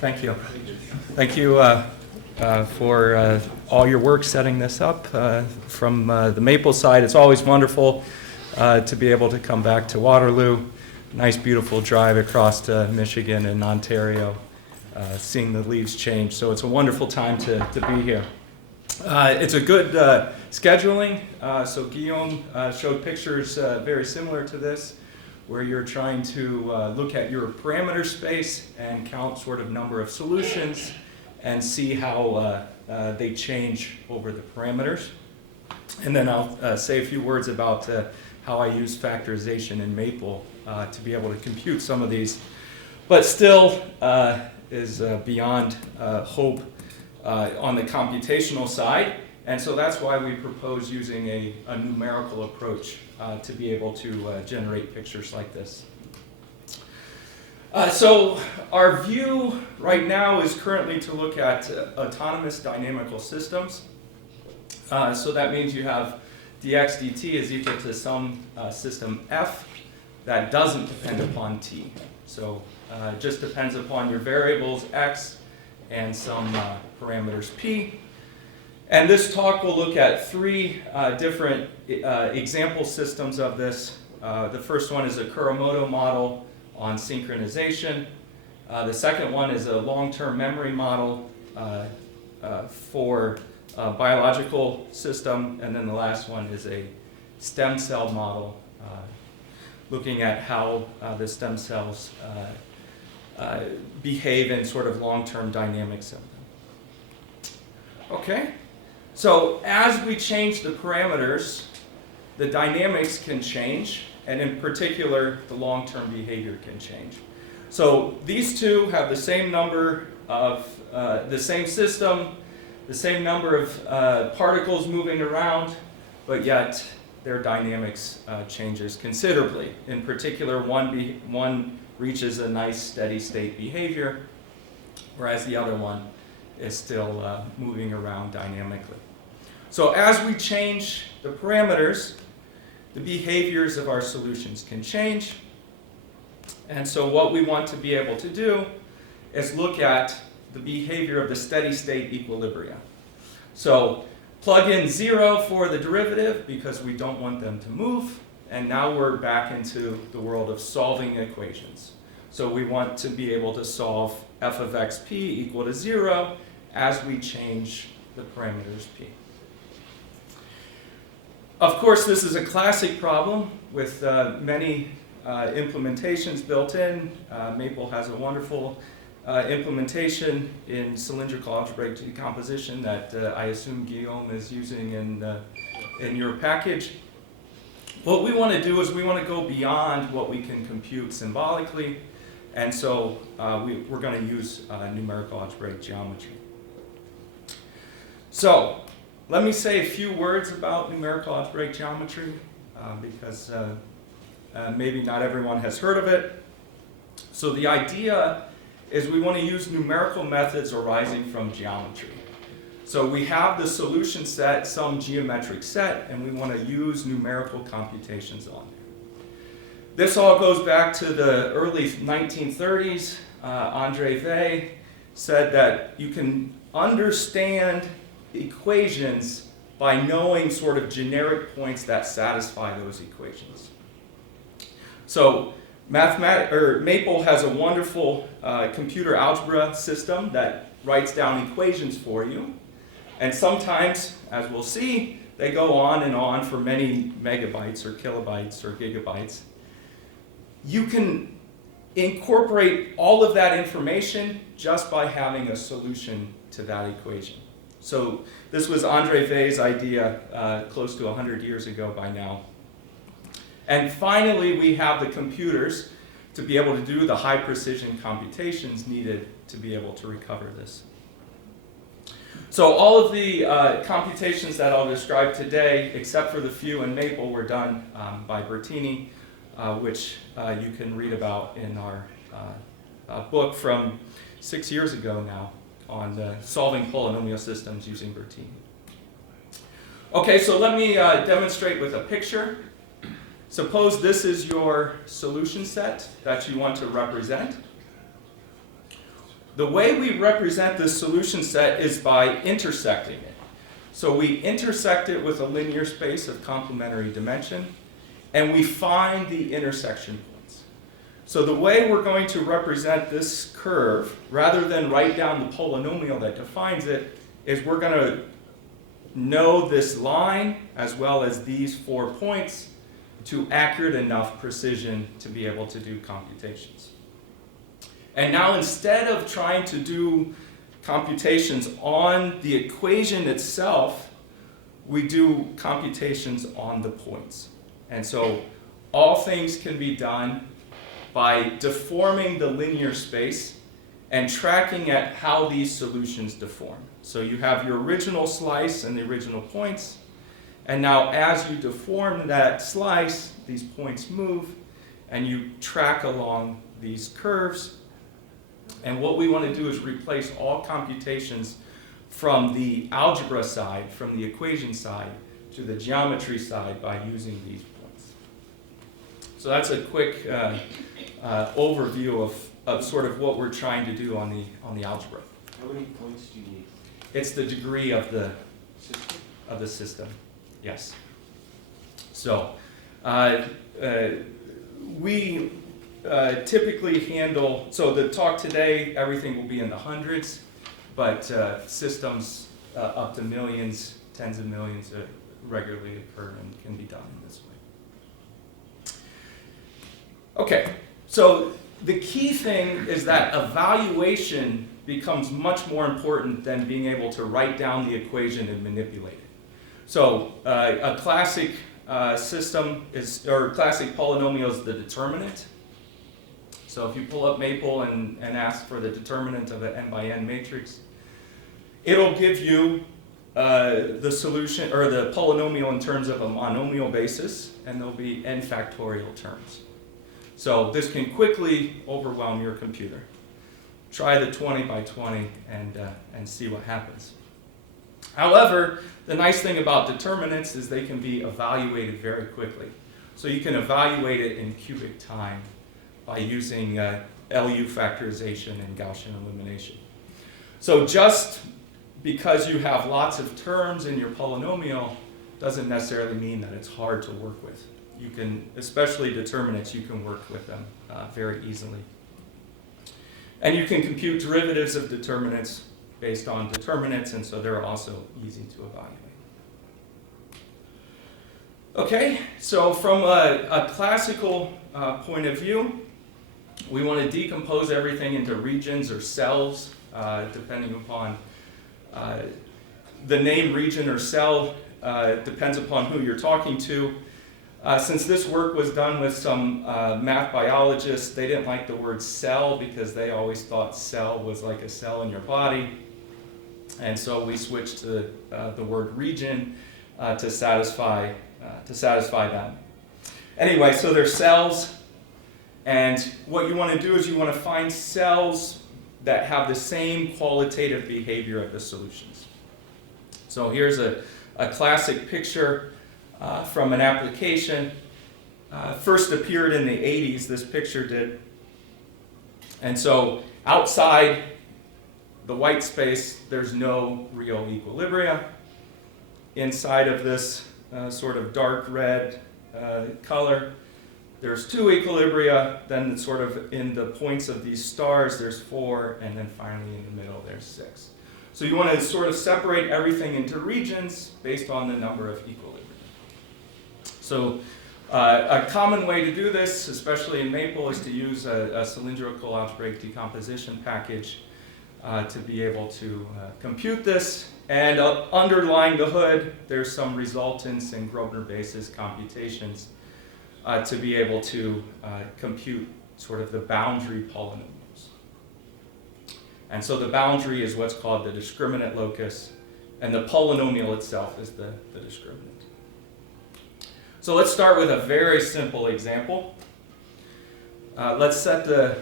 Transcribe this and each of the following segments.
Thank you. Thank you for all your work setting this up. From the Maple side, it's always wonderful to be able to come back to Waterloo. Nice, beautiful drive across to Michigan and Ontario, seeing the leaves change. So it's a wonderful time to be here. It's a good scheduling. So Guillaume showed pictures very similar to this, where you're trying to look at your parameter space and count sort of number of solutions and see how they change over the parameters. And then I'll say a few words about how I use factorization in Maple to be able to compute some of these, but still is beyond hope on the computational side. And so that's why we propose using a numerical approach to be able to generate pictures like this. So our view right now is currently to look at autonomous dynamical systems. So that means you have dx dt is equal to some system f that doesn't depend upon t. So it just depends upon your variables x and some parameters p. And this talk will look at three different example systems of this. The first one is a Kerr Emoto model on synchronization. The second one is a long-term memory model for a biological system. And then the last one is a stem cell model looking at how the stem cells behave in sort of long-term dynamics of them. Okay. So as we change the parameters, the dynamics can change, and in particular, the long-term behavior can change. So these two have the same number of, the same system, the same number of particles moving around, but yet their dynamics changes considerably. In particular, one reaches a nice steady state behavior, whereas the other one is still moving around dynamically. So as we change the parameters, the behaviors of our solutions can change. And so what we want to be able to do is look at the behavior of the steady state equilibria. So plug in 0 for the derivative because we don't want them to move. And now we're back into the world of solving equations. So we want to be able to solve f of xp equal to 0 as we change the parameters p. Of course, this is a classic problem with many implementations built in. Maple has a wonderful implementation in cylindrical algebraic decomposition that I assume Guillaume is using in your package. What we want to do is we want to go beyond what we can compute symbolically, and so we're going to use numerical algebraic geometry. So let me say a few words about numerical algebraic geometry because maybe not everyone has heard of it. So the idea is we want to use numerical methods arising from geometry. So we have the solution set, some geometric set, and we want to use numerical computations on it. This all goes back to the early 1930s. André Weil said that you can understand equations by knowing sort of generic points that satisfy those equations. So Maple has a wonderful computer algebra system that writes down equations for you. And sometimes, as we'll see, they go on and on for many megabytes or kilobytes or gigabytes. You can incorporate all of that information just by having a solution to that equation. So this was André Weil's idea close to 100 years ago by now. And finally, we have the computers to be able to do the high precision computations needed to be able to recover this. So all of the computations that I'll describe today, except for the few in Maple, were done by Bertini, which you can read about in our book from 6 years ago now on solving polynomial systems using Bertini. Okay, so let me demonstrate with a picture. Suppose this is your solution set that you want to represent. The way we represent this solution set is by intersecting it. So we intersect it with a linear space of complementary dimension, and we find the intersection points. So the way we're going to represent this curve, rather than write down the polynomial that defines it, is we're going to know this line as well as these 4 points to accurate enough precision to be able to do computations. And now instead of trying to do computations on the equation itself, we do computations on the points. And so all things can be done by deforming the linear space and tracking at how these solutions deform. So you have your original slice and the original points, and now as you deform that slice, these points move, and you track along these curves. And what we want to do is replace all computations from the algebra side, from the equation side, to the geometry side by using these points. So that's a quick overview of sort of what we're trying to do on the algebra. How many points do you need? It's the degree of the System? system, yes. So we typically handle, so the talk today, everything will be in the hundreds, but systems up to millions, tens of millions regularly occur and can be done in this way. Okay, so the key thing is that evaluation becomes much more important than being able to write down the equation and manipulate it. So a classic system is, or classic polynomial is the determinant. So if you pull up Maple and ask for the determinant of an n by n matrix, it'll give you the solution, or the polynomial in terms of a monomial basis, and there'll be n factorial terms. So this can quickly overwhelm your computer. Try the 20 by 20 and see what happens. However, the nice thing about determinants is they can be evaluated very quickly. So you can evaluate it in cubic time by using LU factorization and Gaussian elimination. So just because you have lots of terms in your polynomial doesn't necessarily mean that it's hard to work with. You can, especially determinants, you can work with them very easily. And you can compute derivatives of determinants based on determinants, and so they're also easy to evaluate. Okay, so from a classical point of view, we want to decompose everything into regions or cells, depending upon the name region or cell depends upon who you're talking to. Since this work was done with some math biologists, they didn't like the word cell because they always thought cell was like a cell in your body. And so we switched to the word region to satisfy them. Anyway, so they're cells. And what you want to do is you want to find cells that have the same qualitative behavior of the solutions. So here's a classic picture from an application. First appeared in the 80s, this picture did. And so outside the white space, there's no real equilibria. Inside of this sort of dark red color, there's 2 equilibria, then sort of in the points of these stars, there's 4, and then finally in the middle, there's 6. So you want to sort of separate everything into regions based on the number of equilibria. So a common way to do this, especially in Maple, is to use a cylindrical algebraic decomposition package to be able to compute this. And underlying the hood, there's some resultants and Grosvenor basis computations to be able to compute sort of the boundary polynomials. And so the boundary is what's called the discriminant locus, and the polynomial itself is the discriminant. So let's start with a very simple example. Let's set the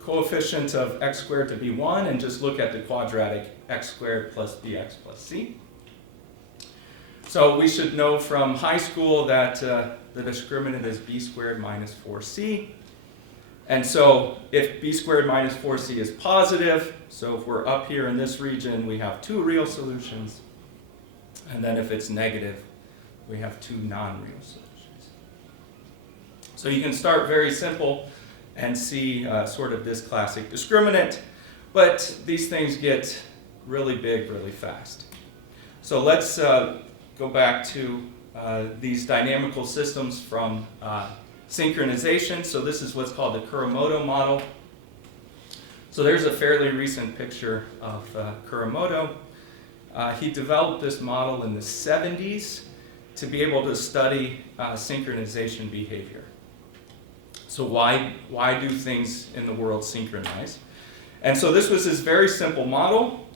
coefficient of x squared to be 1 and just look at the quadratic x squared plus bx plus c. So we should know from high school that the discriminant is b squared minus 4c. And so if b squared minus 4c is positive, so if we're up here in this region, we have 2 real solutions. And then if it's negative, we have 2 non-real solutions. So you can start very simple and see sort of this classic discriminant, but these things get really big really fast. So let's go back to these dynamical systems from synchronization. So this is what's called the Kerr Emoto model. So there's a fairly recent picture of Kerr Emoto. He developed this model in the 70s to be able to study synchronization behavior. So why do things in the world synchronize? And so this was his very simple model.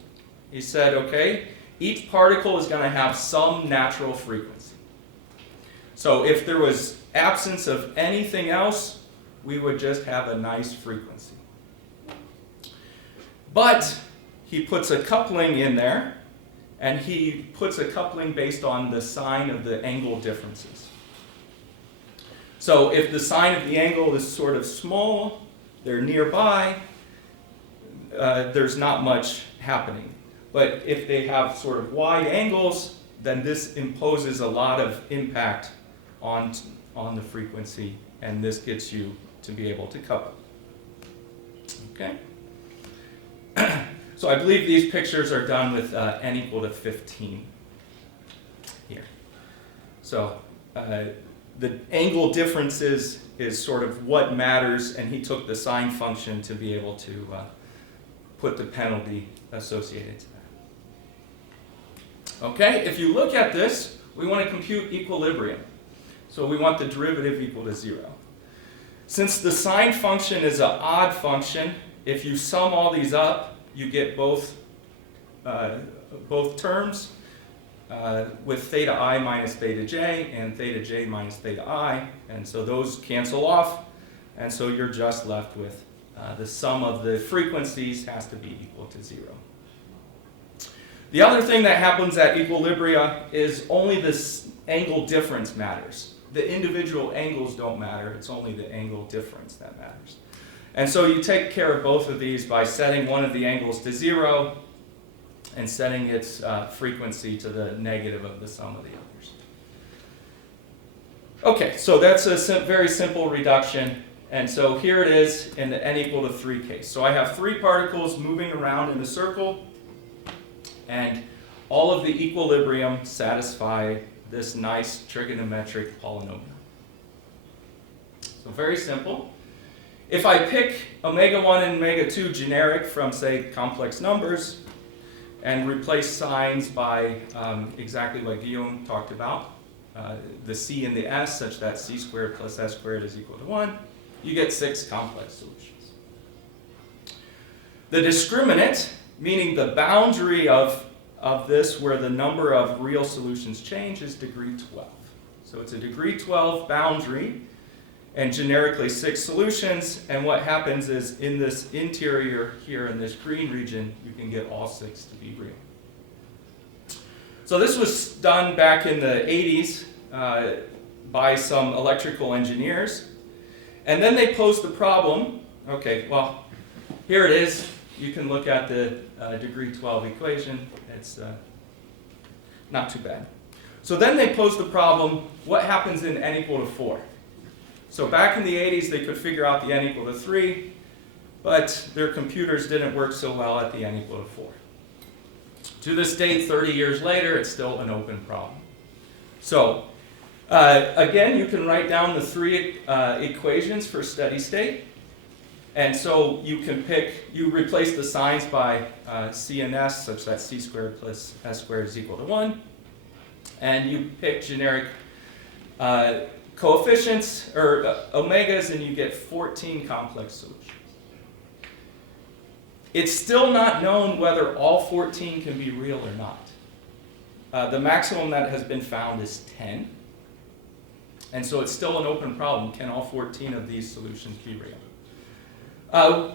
He said, okay, each particle is going to have some natural frequency. So if there was absence of anything else, we would just have a nice frequency. But he puts a coupling in there, and he puts a coupling based on the sign of the angle differences. So if the sign of the angle is sort of small, they're nearby, there's not much happening. But if they have sort of wide angles, then this imposes a lot of impact on the frequency, and this gets you to be able to couple. Okay? So I believe these pictures are done with n equal to 15 here. So the angle differences is sort of what matters, and he took the sine function to be able to put the penalty associated to that. Okay, if you look at this, we want to compute equilibrium. So we want the derivative equal to 0. Since the sine function is an odd function, if you sum all these up, you get both terms with theta I minus theta j and theta j minus theta I. And so those cancel off, and so you're just left with the sum of the frequencies has to be equal to 0. The other thing that happens at equilibria is only this angle difference matters. The individual angles don't matter, it's only the angle difference that matters. And so you take care of both of these by setting one of the angles to 0 and setting its frequency to the negative of the sum of the others. Okay, so that's a very simple reduction. And so here it is in the n equal to 3 case. So I have 3 particles moving around in a circle, and all of the equilibrium satisfy this nice trigonometric polynomial. So very simple. If I pick omega 1 and omega 2 generic from, say, complex numbers, and replace signs by exactly what Guillaume talked about, the c and the s, such that c squared plus s squared is equal to 1, you get 6 complex solutions. The discriminant, meaning the boundary of this where the number of real solutions change, is degree 12. So it's a degree 12 boundary, and generically 6 solutions, and what happens is in this interior here in this green region, you can get all 6 to be real. So this was done back in the 80s by some electrical engineers, and then they posed the problem. Okay, well, here it is. You can look at the degree 12 equation. It's not too bad. So then they posed the problem, what happens in n equal to 4? So back in the 80s, they could figure out the n equal to 3, but their computers didn't work so well at the n equal to 4. To this day, 30 years later, it's still an open problem. So again, you can write down the 3 equations for steady state. And so you can you replace the signs by c and s, such that c squared plus s squared is equal to 1. And you pick generic coefficients, or omegas, and you get 14 complex solutions. It's still not known whether all 14 can be real or not. The maximum that has been found is 10. And so it's still an open problem. Can all 14 of these solutions be real?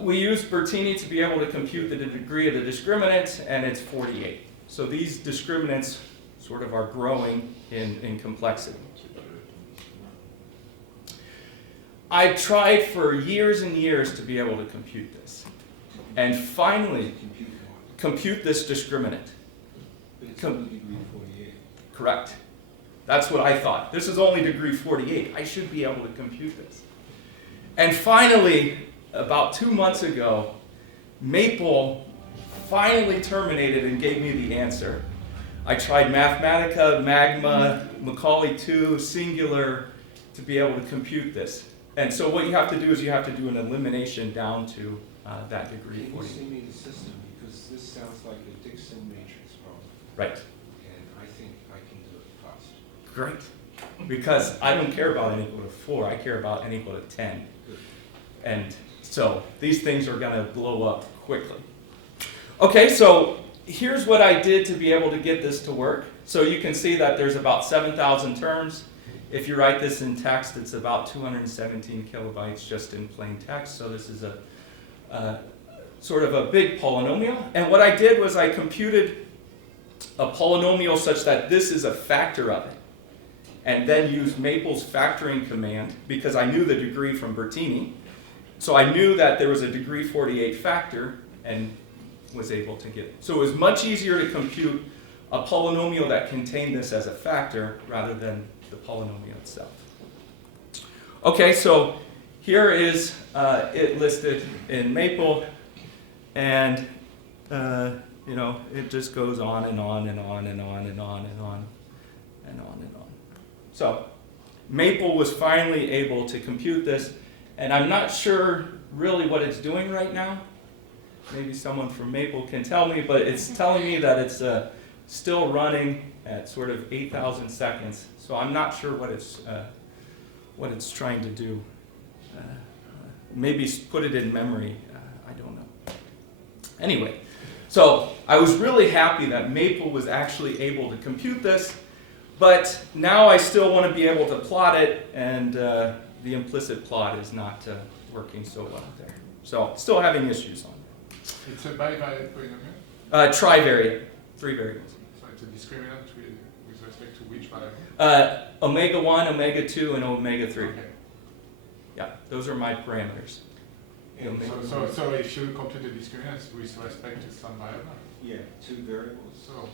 We use Bertini to be able to compute the degree of the discriminant, and it's 48. So these discriminants sort of are growing in complexity. I tried for years and years to be able to compute this. And finally, compute this discriminant. But it's only degree 48. Correct. That's what I thought. This is only degree 48. I should be able to compute this. And finally, about 2 months ago, Maple finally terminated and gave me the answer. I tried Mathematica, Magma, Macaulay 2, Singular to be able to compute this. And so what you have to do is you have to do an elimination down to that degree Can you 48. send me the system, because this sounds like a Dixon matrix problem, Right. and I think I can do it fast. Great. Because I don't care about n equal to 4, I care about n equal to 10. Good. And so these things are going to blow up quickly. Okay, so here's what I did to be able to get this to work. So you can see that there's about 7,000 terms. If you write this in text, it's about 217 kilobytes just in plain text. So this is a sort of a big polynomial. And what I did was I computed a polynomial such that this is a factor of it, and then used Maple's factoring command because I knew the degree from Bertini. So I knew that there was a degree 48 factor and was able to get it. So it was much easier to compute a polynomial that contained this as a factor rather than the polynomial itself. Okay, so here is it listed in Maple, and you know, it just goes on and on and on and on and on and on and on and on. So Maple was finally able to compute this, and I'm not sure really what it's doing right now. Maybe someone from Maple can tell me, but it's telling me that it's still running at sort of 8,000 seconds. So I'm not sure what it's trying to do. Maybe put it in memory. I don't know. Anyway, so I was really happy that Maple was actually able to compute this, but now I still want to be able to plot it, and the implicit plot is not working so well there. So still having issues on it. It's a bivariate polynomial, Trivariate, 3 variables. so it's a discriminant with respect to which variable? Omega 1, omega 2, and omega 3. Okay. Yeah, those are my parameters. And So if you compute the discriminants with respect to some variable, yeah, 2 variables. so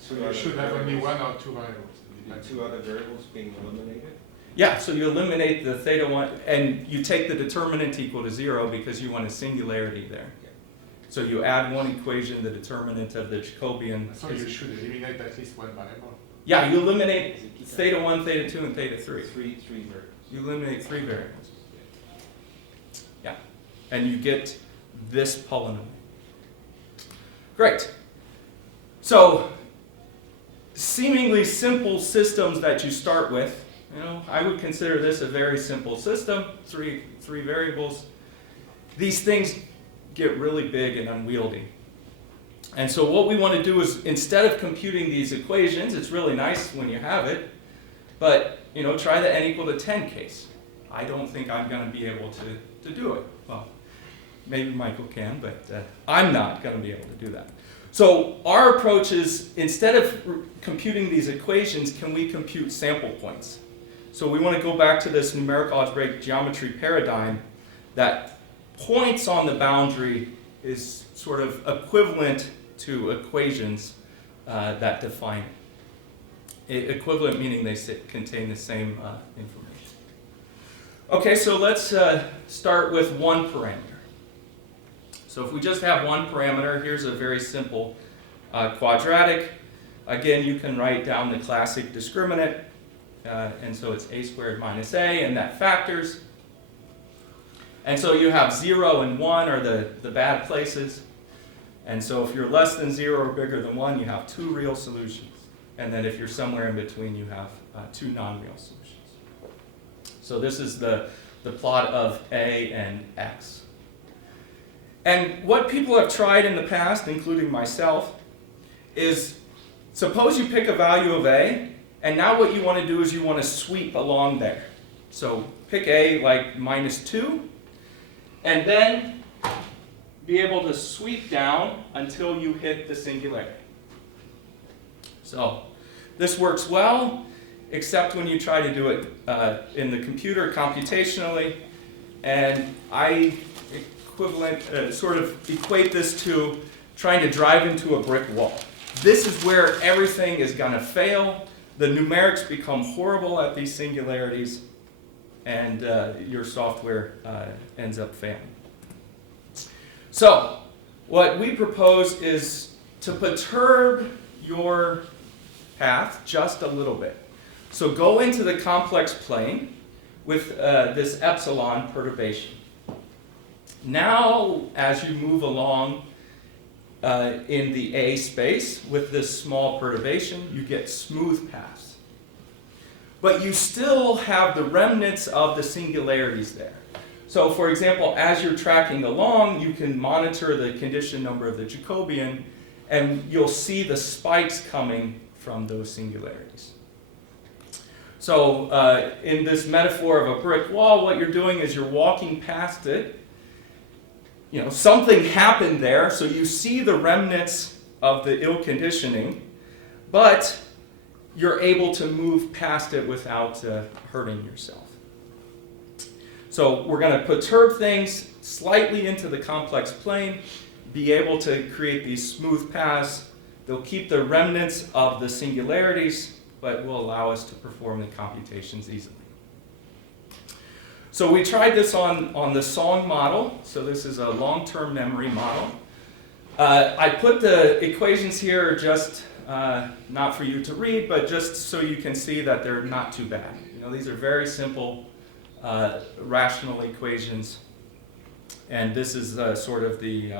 So you should have only 1 or 2 variables. And 2 other variables being eliminated? Yeah, so you eliminate the theta 1, and you take the determinant equal to 0 because you want a singularity there. Yeah. So you add one equation, the determinant of the Jacobian. So you should eliminate at least 1 variable. Yeah, you eliminate theta 1, theta 2, and theta 3. Three variables. You eliminate 3 variables. Yeah, and you get this polynomial. Great. So, seemingly simple systems that you start with, you know, I would consider this a very simple system, three variables. These things get really big and unwieldy. And so what we want to do is, instead of computing these equations, it's really nice when you have it, but you know, try the n equal to 10 case. I don't think I'm going to be able to do it. Well, maybe Michael can, but I'm not going to be able to do that. So our approach is, instead of computing these equations, can we compute sample points? So we want to go back to this numerical algebraic geometry paradigm that points on the boundary is sort of equivalent to equations that define it. Equivalent meaning they contain the same information. Okay, so let's start with one parameter. So if we just have one parameter, here's a very simple quadratic. Again, you can write down the classic discriminant, and so it's a squared minus a, and that factors. And so you have 0 and 1 are the bad places. And so if you're less than 0 or bigger than 1, you have 2 real solutions. And then if you're somewhere in between, you have 2 non-real solutions. So this is the plot of A and X. And what people have tried in the past, including myself, is suppose you pick a value of A, and now what you want to do is you want to sweep along there. So pick A like minus 2, and then be able to sweep down until you hit the singularity. So this works well, except when you try to do it in the computer computationally. And I sort of equate this to trying to drive into a brick wall. This is where everything is going to fail. The numerics become horrible at these singularities, and your software ends up failing. So what we propose is to perturb your path just a little bit. So go into the complex plane with this epsilon perturbation. Now, as you move along in the A space with this small perturbation, you get smooth paths. But you still have the remnants of the singularities there. So for example, as you're tracking along, you can monitor the condition number of the Jacobian, and you'll see the spikes coming from those singularities. So in this metaphor of a brick wall, what you're doing is you're walking past it. You know, something happened there, so you see the remnants of the ill conditioning, but you're able to move past it without hurting yourself. So we're going to perturb things slightly into the complex plane, be able to create these smooth paths. They'll keep the remnants of the singularities, but will allow us to perform the computations easily. So we tried this on the song model. So this is a long-term memory model. I put the equations here just not for you to read, but just so you can see that they're not too bad. You know, these are very simple rational equations, and this is sort of the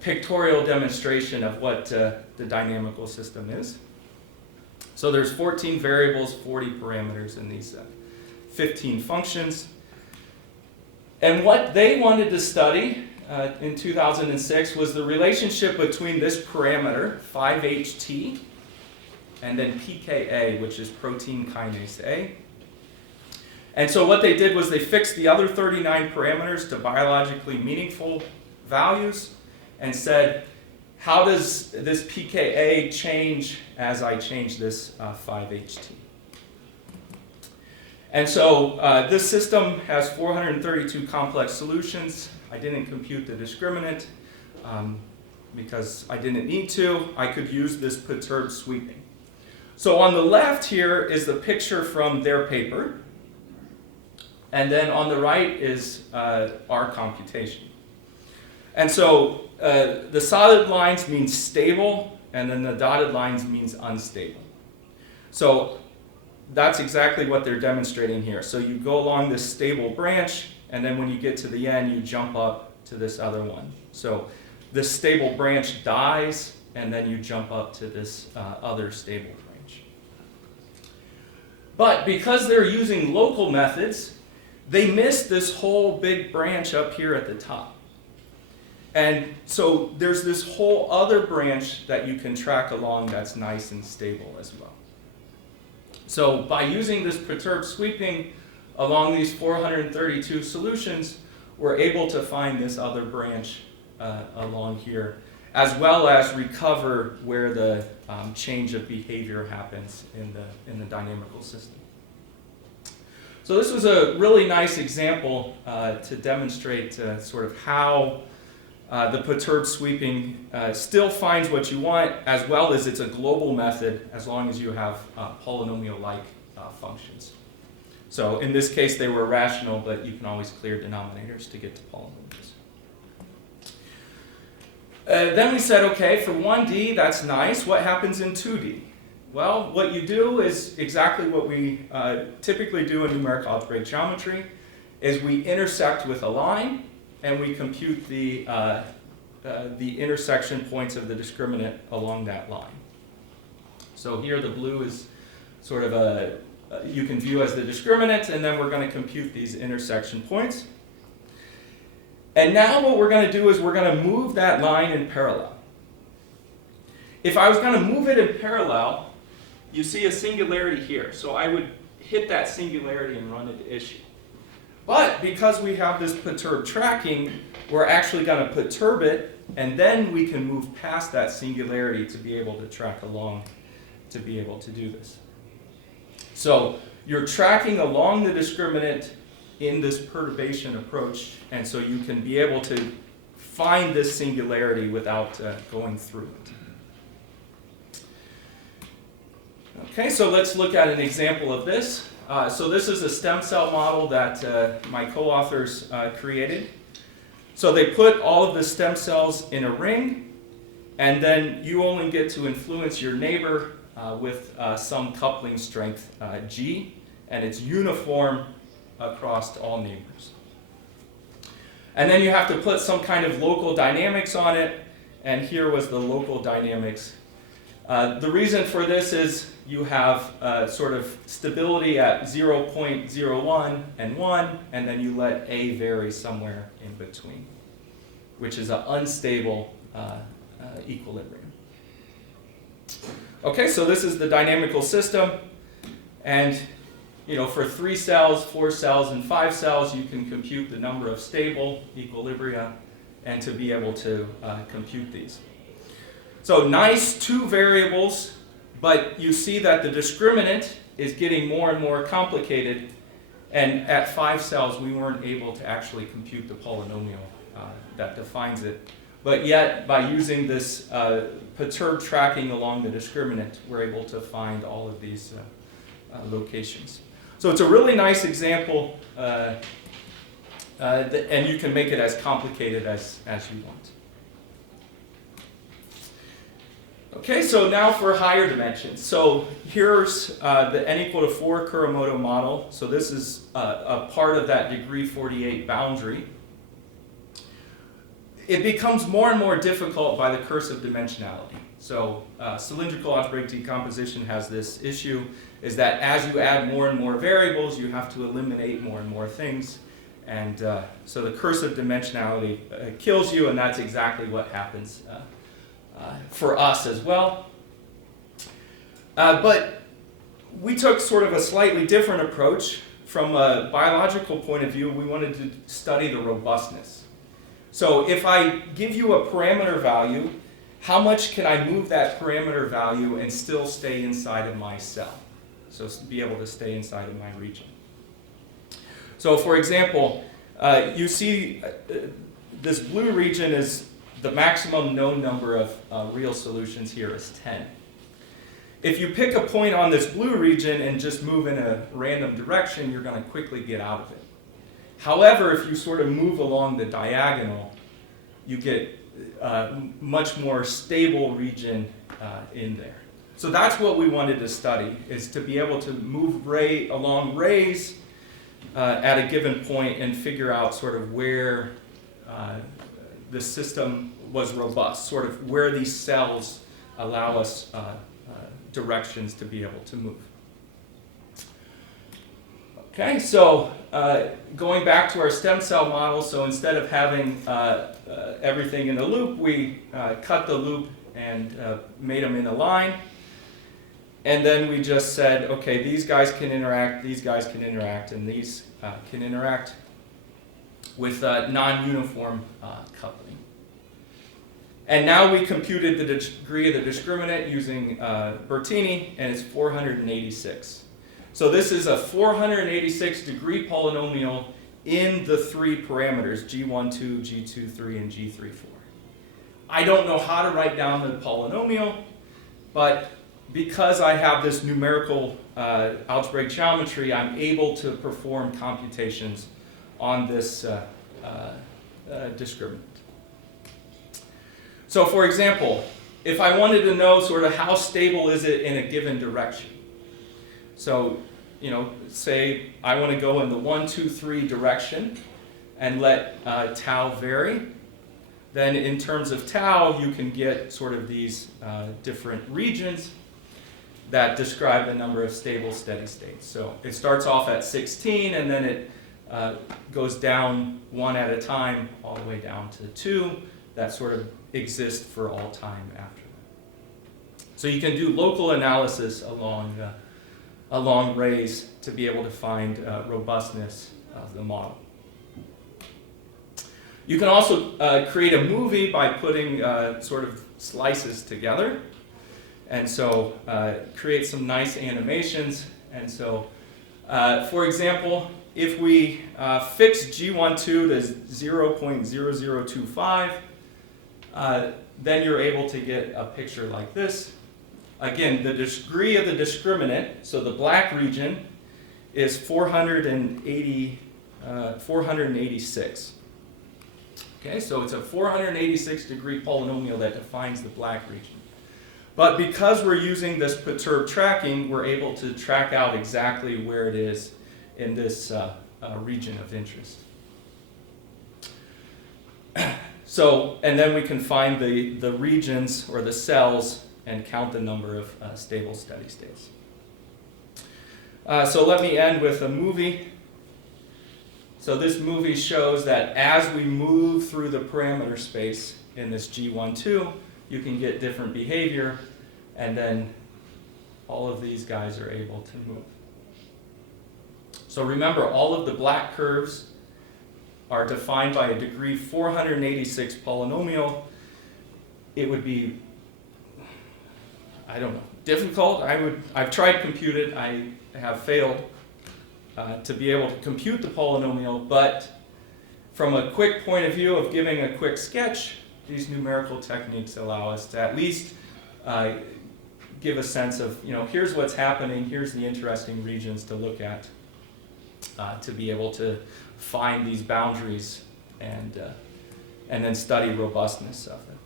pictorial demonstration of what the dynamical system is. So there's 14 variables, 40 parameters in these 15 functions. And what they wanted to study in 2006 was the relationship between this parameter, 5-HT, and then pKa, which is protein kinase A. And so what they did was they fixed the other 39 parameters to biologically meaningful values and said, how does this pKa change as I change this 5-HT? And so this system has 432 complex solutions. I didn't compute the discriminant because I didn't need to. I could use this perturbed sweeping. So on the left here is the picture from their paper. And then on the right is our computation. And so the solid lines mean stable, and then the dotted lines means unstable. So that's exactly what they're demonstrating here. So you go along this stable branch, and then when you get to the end, you jump up to this other one. So this stable branch dies, and then you jump up to this other stable branch. But because they're using local methods, they missed this whole big branch up here at the top. And so there's this whole other branch that you can track along that's nice and stable as well. So by using this perturbed sweeping along these 432 solutions, we're able to find this other branch along here, as well as recover where the change of behavior happens in the dynamical system. So this was a really nice example to demonstrate sort of how the perturbed sweeping still finds what you want, as well as it's a global method as long as you have polynomial-like functions. So in this case, they were rational, but you can always clear denominators to get to polynomials. Then we said, okay, for 1D, that's nice. What happens in 2D? Well, what you do is exactly what we typically do in numerical algebraic geometry, is we intersect with a line, and we compute the intersection points of the discriminant along that line. So here the blue is sort of you can view as the discriminant, and then we're going to compute these intersection points. And now what we're going to do is we're going to move that line in parallel. If I was going to move it in parallel, you see a singularity here. So I would hit that singularity and run into issue. But because we have this perturbed tracking, we're actually going to perturb it, and then we can move past that singularity to be able to track along to be able to do this. So you're tracking along the discriminant in this perturbation approach, and so you can be able to find this singularity without going through it. Okay, so let's look at an example of this. So this is a stem cell model that my co-authors created. So they put all of the stem cells in a ring, and then you only get to influence your neighbor with some coupling strength G, and it's uniform across all neighbors. And then you have to put some kind of local dynamics on it, and here was the local dynamics. The reason for this is you have sort of stability at 0.01 and 1, and then you let A vary somewhere in between, which is an unstable equilibrium. Okay, so this is the dynamical system, and for 3 cells, 4 cells, and 5 cells, you can compute the number of stable equilibria and to be able to compute these. So nice 2 variables, but you see that the discriminant is getting more and more complicated, and at 5 cells, we weren't able to actually compute the polynomial that defines it. But yet, by using this perturbed tracking along the discriminant, we're able to find all of these locations. So it's a really nice example, and you can make it as complicated as you want. Okay, so now for higher dimensions. So here's the n equal to 4 Kerr Emoto model. So this is a part of that degree 48 boundary. It becomes more and more difficult by the curse of dimensionality. So cylindrical algebraic decomposition has this issue, is that as you add more and more variables, you have to eliminate more and more things. And so the curse of dimensionality kills you, and that's exactly what happens for us as well. But we took sort of a slightly different approach. From a biological point of view, we wanted to study the robustness. So if I give you a parameter value, how much can I move that parameter value and still stay inside of my cell? So be able to stay inside of my region. So for example, you see this blue region is the maximum known number of real solutions here is 10. If you pick a point on this blue region and just move in a random direction, you're going to quickly get out of it. However, if you sort of move along the diagonal, you get much more stable region in there. So that's what we wanted to study, is to be able to move along rays at a given point and figure out sort of where the system was robust, sort of where these cells allow us directions to be able to move. Okay, so going back to our stem cell model, so instead of having everything in a loop, we cut the loop and made them in a line. And then we just said, okay, these guys can interact, and these can interact with non-uniform coupling. And now we computed the degree of the discriminant using Bertini, and it's 486. So this is a 486 degree polynomial in the 3 parameters, G12, G23, and G34. I don't know how to write down the polynomial, but because I have this numerical algebraic geometry, I'm able to perform computations on this discriminant. So for example, if I wanted to know sort of how stable is it in a given direction, so, say I want to go in the 1, 2, 3 direction and let tau vary, then in terms of tau, you can get sort of these different regions that describe the number of stable steady states. So it starts off at 16, and then it goes down 1 at a time all the way down to 2. That sort of exist for all time after that. So you can do local analysis along rays to be able to find robustness of the model. You can also create a movie by putting sort of slices together, and so create some nice animations And so, for example, if we fix G12 to 0.0025, then you're able to get a picture like this. Again, the degree of the discriminant, so the black region, is 486. Okay, so it's a 486 degree polynomial that defines the black region. But because we're using this perturbed tracking, we're able to track out exactly where it is in this region of interest. So, and then we can find the regions or the cells and count the number of stable steady states. So let me end with a movie. So this movie shows that as we move through the parameter space in this G12, you can get different behavior, and then all of these guys are able to move. So remember, all of the black curves are defined by a degree 486 polynomial. It would be, I don't know, difficult. I've tried to compute it. I have failed to be able to compute the polynomial, but from a quick point of view of giving a quick sketch, these numerical techniques allow us to at least give a sense of, here's what's happening, here's the interesting regions to look at, to be able to find these boundaries and then study robustness of them.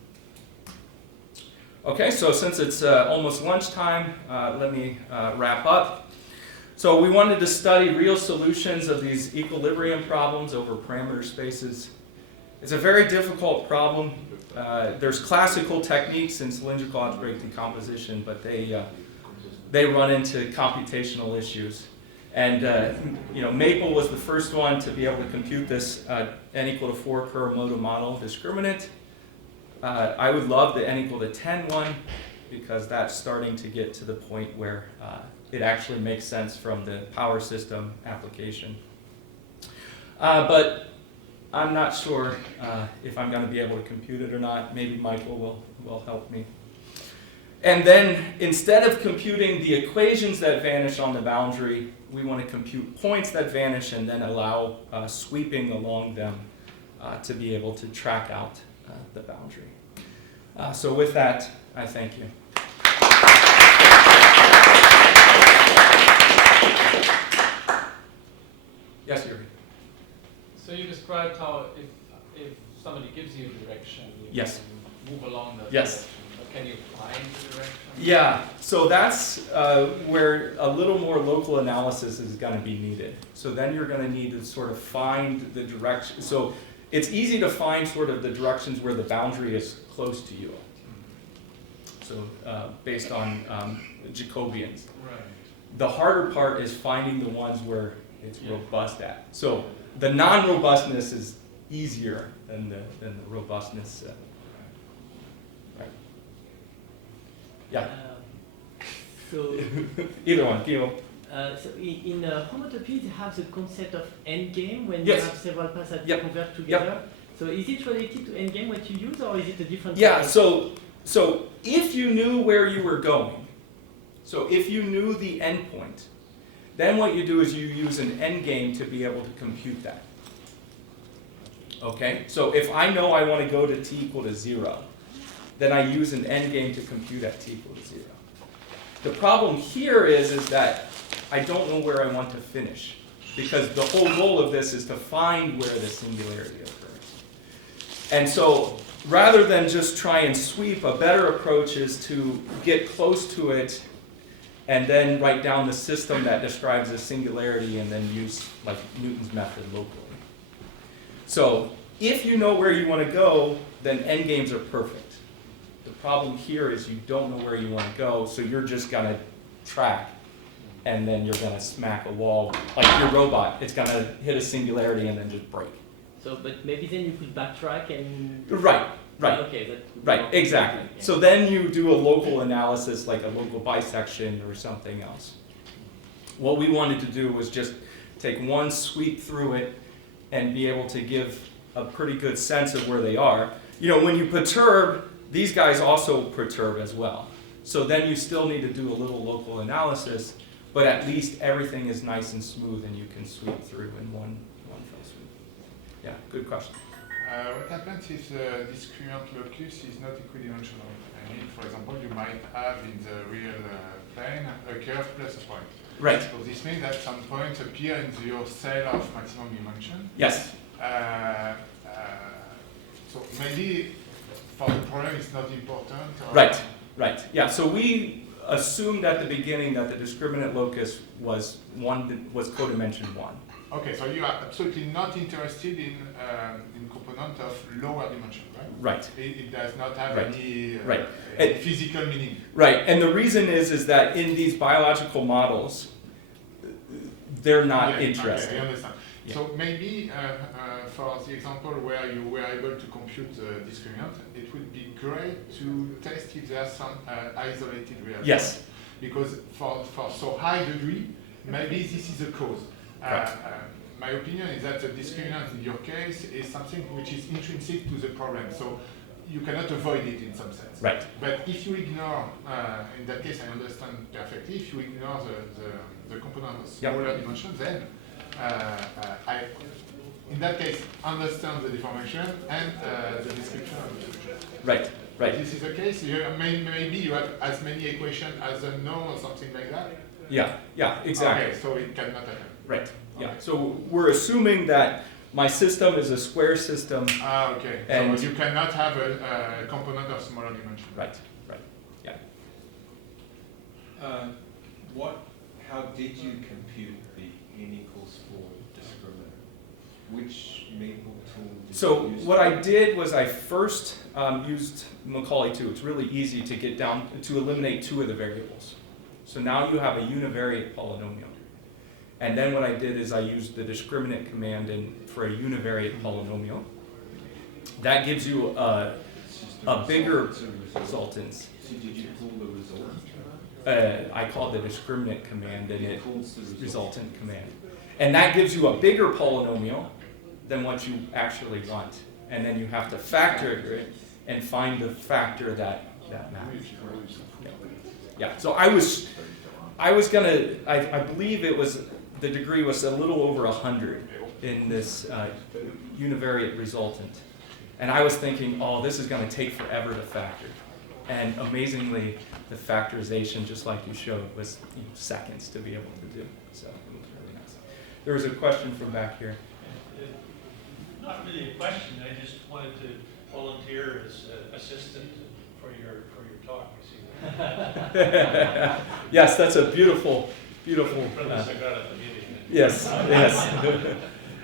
Okay, so since it's almost lunchtime, let me wrap up. So we wanted to study real solutions of these equilibrium problems over parameter spaces. It's a very difficult problem. There's classical techniques in cylindrical algebraic decomposition, but they run into computational issues. And Maple was the first one to be able to compute this n equal to 4 Kerr Emoto model discriminant. I would love the n equal to 10 one, because that's starting to get to the point where it actually makes sense from the power system application. But I'm not sure if I'm going to be able to compute it or not. Maybe Michael will help me. And then instead of computing the equations that vanish on the boundary, we want to compute points that vanish and then allow sweeping along them to be able to track out the boundary. So with that, I thank you. Yes, Yuri. So you described how if somebody gives you a direction, you Yes. can move along that Yes. direction. But can you find the direction? Yeah, so that's where a little more local analysis is going to be needed. So then you're going to need to sort of find the direction. So it's easy to find sort of the directions where the boundary is close to you. So based on Jacobians. Right. The harder part is finding the ones where it's robust at. So the non-robustness is easier than the robustness. Right. Yeah. So Either one, Guillaume. So in homotopy, they have the concept of endgame when Yes. you have several paths that Yep. converge together. So is it related to endgame what you use, or is it a different? Yeah, concept? so if you knew where you were going, so if you knew the endpoint, then what you do is you use an endgame to be able to compute that. Okay, so if I know I want to go to t equal to 0, then I use an endgame to compute at t equal to 0. The problem here is that I don't know where I want to finish, because the whole goal of this is to find where the singularity occurs. And so rather than just try and sweep, a better approach is to get close to it and then write down the system that describes the singularity and then use like Newton's method locally. So if you know where you want to go, then endgames are perfect. The problem here is you don't know where you want to go, so you're just going to track, and then you're going to smack a wall. Like your robot, it's going to hit a singularity and then just break. So, but maybe then you could backtrack and. Right. Okay. That would Right, work. exactly. Yeah. So then you do a local analysis, like a local bisection or something else. What we wanted to do was just take one sweep through it and be able to give a pretty good sense of where they are. When you perturb, these guys also perturb as well. So then you still need to do a little local analysis, but at least everything is nice and smooth and you can sweep through in one fell swoop. Yeah, good question. What happens if the discriminant locus is not equidimensional? I mean, for example, you might have in the real plane a curve plus a point. Right. So this means that some points appear in your cell of maximum dimension. Yes. So maybe for the problem it's not important. Or Right. Right. Yeah. So we assumed at the beginning that the discriminant locus was codimension 1. Okay, so you are absolutely not interested in component of lower dimension, right? Right. It does not have Right. any Right. physical meaning. Right. And the reason is that in these biological models, they're not Yeah, interested. Okay, I understand. Yeah. So maybe for the example where you were able to compute the discriminant, it would be great to test if there are some isolated realities. Yes. Because for so high degree, maybe this is a cause. Right. My opinion is that the discriminant in your case is something which is intrinsic to the problem. So you cannot avoid it in some sense. Right. But if you ignore, in that case I understand perfectly, if you ignore the component of smaller dimensions, then I, in that case, understand the deformation and the description of the solution. Right. Right. This is the case. Maybe you have as many equations as a no or something like that. Yeah. Yeah. Exactly. Okay, so it cannot happen. Right. Yeah. Okay. So we're assuming that my system is a square system. Okay. And so you cannot have a component of smaller dimension. Right. Right. Yeah. How did you compute the n=4 discriminant? Which Maple tool did So you use? what I did was I first used Macaulay 2. It's really easy to get down to eliminate 2 of the variables. So now you have a univariate polynomial. And then what I did is I used the discriminant command for a univariate polynomial. That gives you a bigger resultance. So did you pull the result? I called the discriminant command and it pulls the result. resultant command. And that gives you a bigger polynomial than what you actually want. And then you have to factor it and find the factor that matters. Yeah. So I believe it was, the degree was a little over 100 in this univariate resultant. And I was thinking, oh, this is going to take forever to factor. And amazingly, the factorization, just like you showed, was seconds to be able to do. So it was really nice. There was a question from back here. Not really a question. I just wanted to volunteer as assistant for your talk. I see that. Yes, that's a beautiful. From the Sagrada Familia. Yes.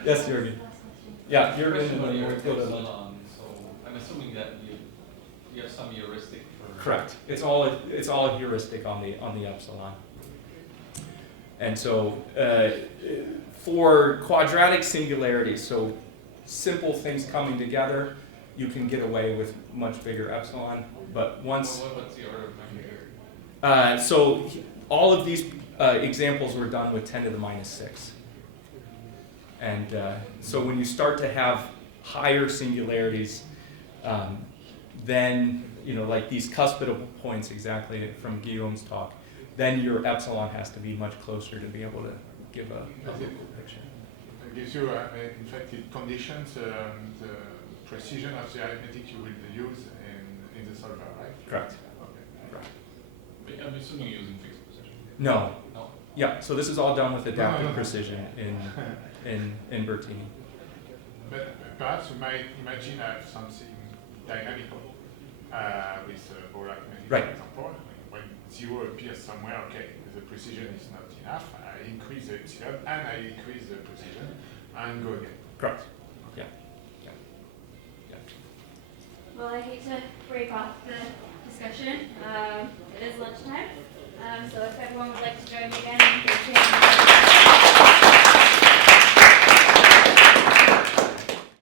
Yes, Jürgen. Yeah, Jürgen. Question And on then your we'll go to epsilon, so I'm assuming that you have some heuristic for... Correct. It's all heuristic on the epsilon. And so for quadratic singularities, so simple things coming together, you can get away with much bigger epsilon. But once What's the order of magnitude? so all of these examples were done with 10 to the minus 6. And so when you start to have higher singularities, then, like these cuspidal points exactly from Guillaume's talk, then your epsilon has to be much closer to be able to give a local picture. It gives you, in fact, it conditions the precision of the arithmetic you will use in the solver, right? Correct. Okay. Correct. But I'm assuming you're using fixed precision. No. No. Yeah, so this is all done with adaptive No. precision in Bertini. But perhaps we might imagine something dynamical with Bore arithmetic, Right. for example. When 0 appears somewhere, okay, the precision is not enough. I increase the epsilon and I increase the precision and go again. Correct. Yeah. Well, I hate to break off the discussion. It is lunchtime. So if everyone would like to join me again